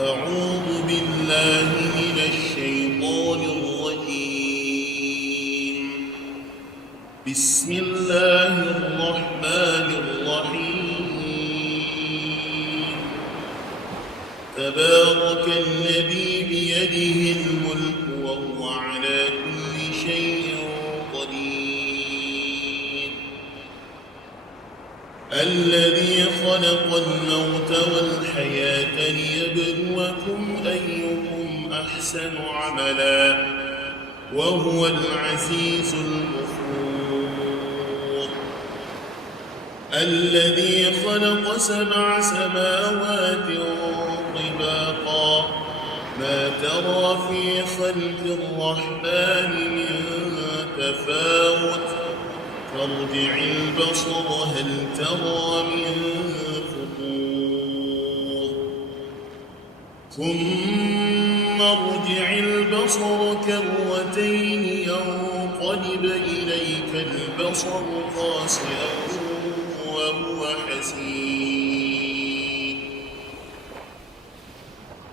أعوذ بالله من الشيطان الرجيم. بسم الله الرحمن الرحيم. تبارك الذي بيده الملك وهو على كل شيء قدير. الذي خلق الموت والحياة ليبلوكم أيكم أحسن عملا وهو العزيز الغفور. الذي خلق 7 سماوات طباقا ما ترى في خلق الرحمن من تفاوت فارجع البصر هل ترى من فطور ثم ارجع البصر كرتين ينقلب إليك البصر خاسئا وهو حسير.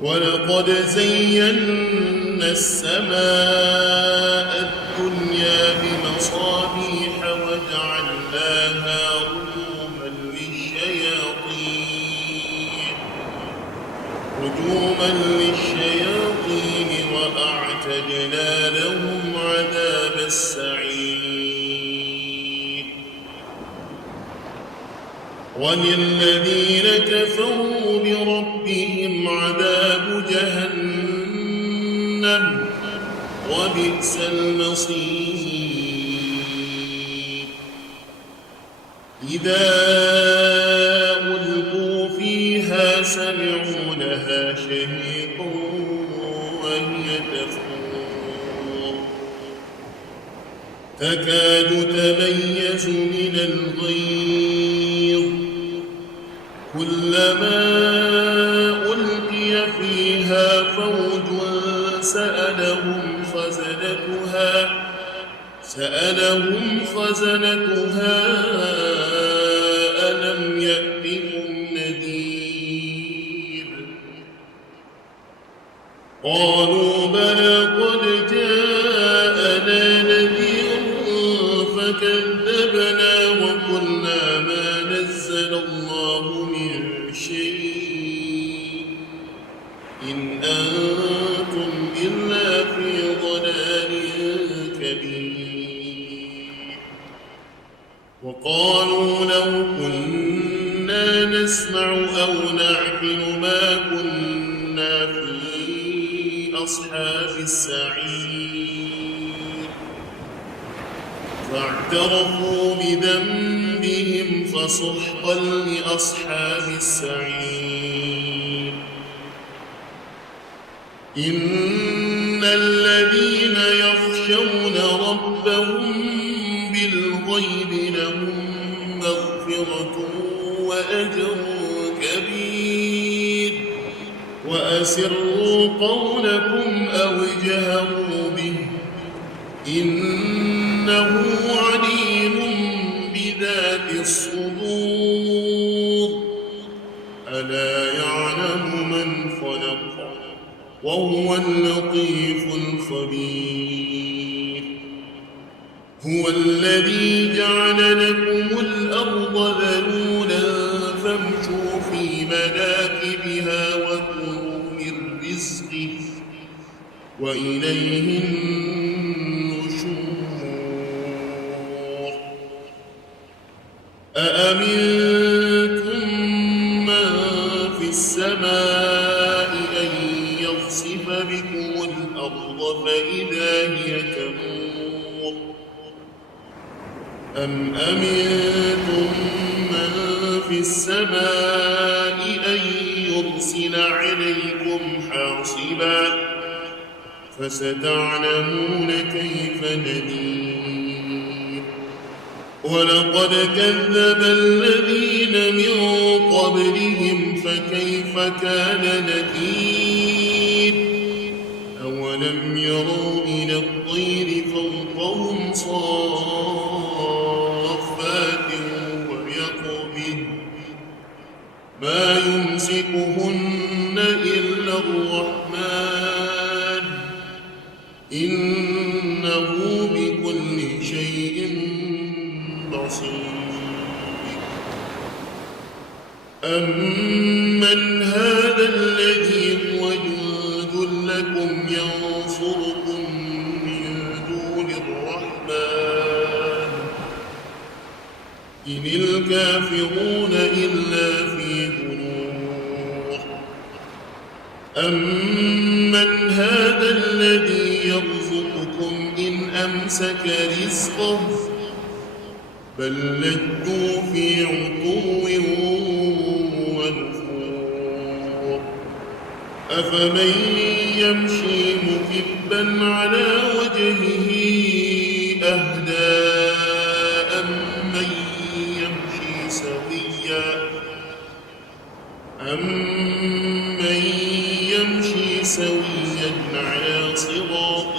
ولقد زينا السماء الدنيا بمصابيح وجعلناها رجوما للشياطين وأعتدنا لهم عذاب السعير. وللذين كفروا بربهم عذاب جهنم وبئس المصير. إذا ألقوا فيها سمعوا لها شهيقا وهي تفور تكاد تميز من الغيظ كلما ألقي فيها فوج سألهم خزنتها ألم يأتكم نذير قالوا بلى قد جاءنا نذير فكذبنا وقلنا ما نزل الله من شيء إن أنتم إلا في ضلال كبير. وقالوا لو كنا نسمع أو نعقل ما كنا في أصحاب السعير فاعترفوا بذنبهم فسحقا لأصحاب السعير. إن الذين يخشون ربهم بالغيب لهم مغفرة وأجر كبير. وأسروا قولكم أو اجهروا به إنه عليم بذات الصدور. ألا يعلم من خلق وهو اللطيف الخبير. هو الذي جعل لكم الأرض ذلولا فامشوا في مناكبها وكلوا من رزقه وإليه النشور. أأمنتم من في السماء أن يخسف بكم الأرض فإذا هي تمور أم أمنتم من في السماء أن يرسل عليكم حاصبا فستعلمون كيف نذير. ولقد كذب الذين من قبلهم فكيف كان نذير. أولم يروا إلى الطير فوقهم صافات ويقبضن ما يمسكهن إلا الكافرون إلا في غرور أمن هذا الذي يرزقكم إن أمسك رزقه بل لجوا في عتو ونفور أفمن يمشي مكبا على وجهه أهدى أمن يمشي سويا على صراط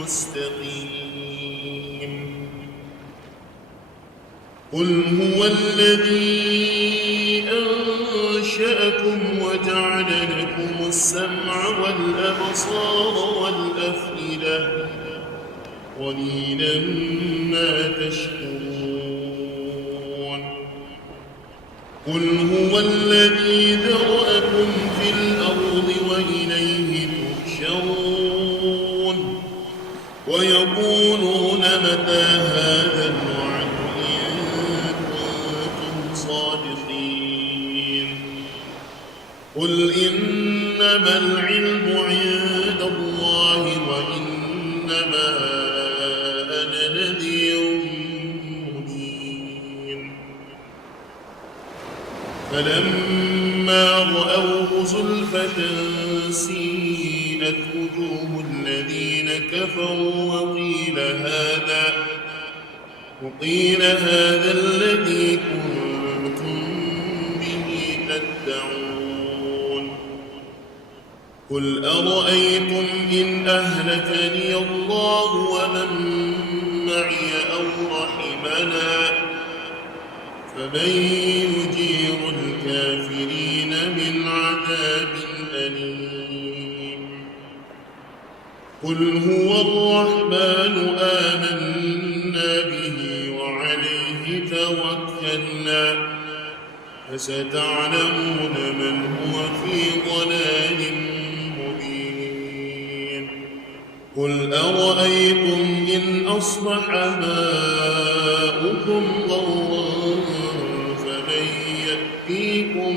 مستقيم قل هو الذي أنشأكم وجعل لكم السمع والأبصار والأفئدة قليلا ما تشكرون قل هو الذي ذرأكم في الأرض وإليه تحشرون ويقولون متى هذا الوعد إن كنتم صادقين قل إنما العلم عند الله وإنما أنا نذير مبين فلما رأوه زلفة سيئت وجوه الذين كفروا وقيل هذا الذي كنتم به تدعون قل أرأيتم إن أهلكني الله ومن معي أو رحمنا فمن يجير الكافرين من عذاب أليم قل هو الرحمن آمنا به وعليه توكلنا فستعلمون من هو في ضلال مبين قل أرأيتم إن أصبح ماؤكم غورا فمن يأتيكم